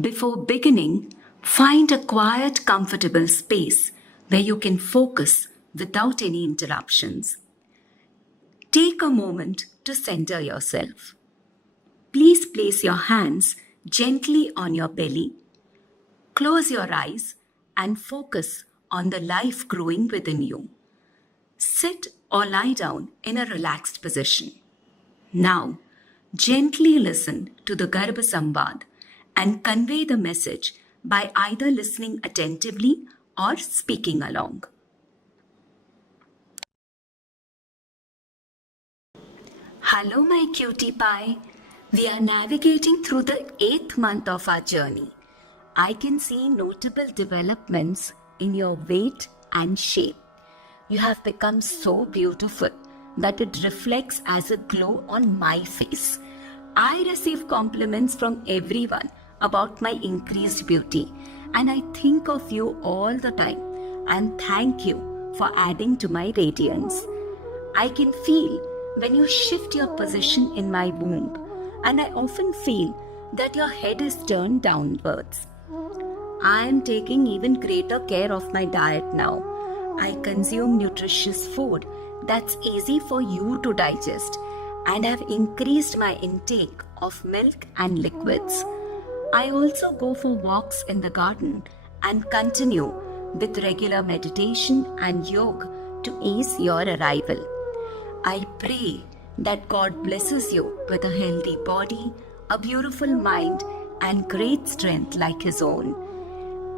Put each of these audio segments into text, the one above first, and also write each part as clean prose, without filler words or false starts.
Before beginning, find a quiet, comfortable space where you can focus without any interruptions. Take a moment to center yourself. Please place your hands gently on your belly. Close your eyes and focus on the life growing within you. Sit or lie down in a relaxed position. Now, gently listen to the Garbha Samvad and convey the message by either listening attentively or speaking along. Hello, my cutie pie. We are navigating through the 8th month of our journey. I can see notable developments in your weight and shape. You have become so beautiful that it reflects as a glow on my face. I receive compliments from everyone about my increased beauty, and I think of you all the time and thank you for adding to my radiance. I can feel when you shift your position in my womb, and I often feel that your head is turned downwards. I am taking even greater care of my diet now. I consume nutritious food that's easy for you to digest, and have increased my intake of milk and liquids. I also go for walks in the garden and continue with regular meditation and yoga to ease your arrival. I pray that God blesses you with a healthy body, a beautiful mind, and great strength like His own.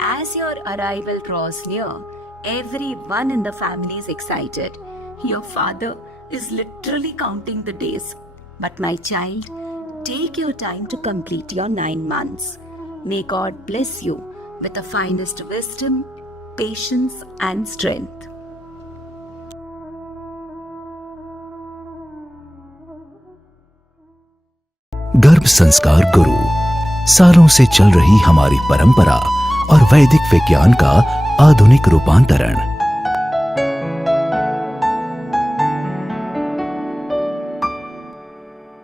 As your arrival draws near, everyone in the family is excited. Your father is literally counting the days. But my child, take your time to complete your 9 months. May God bless you with the finest wisdom, patience, and strength. गर्भ संस्कार गुरु, सालों से चल रही हमारी परंपरा और वैदिक विज्ञान का आधुनिक रूपांतरण।